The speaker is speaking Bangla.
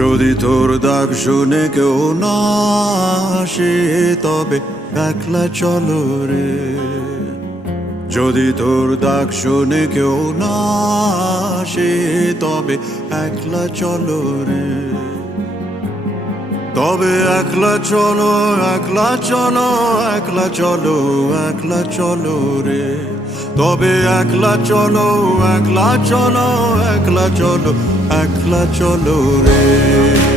যদি তোর ডাক শুনে কেউ না আসে তবে একলা চলো রে। যদি তোর ডাক শুনে কেউ না আসে তবে একলা চলো রে। তবে একলা চলো, একলা চলো, একলা চলো, একলা চলো রে। তবে একলা চলো, একলা চলো, একলা চলো, একলা চলো রে।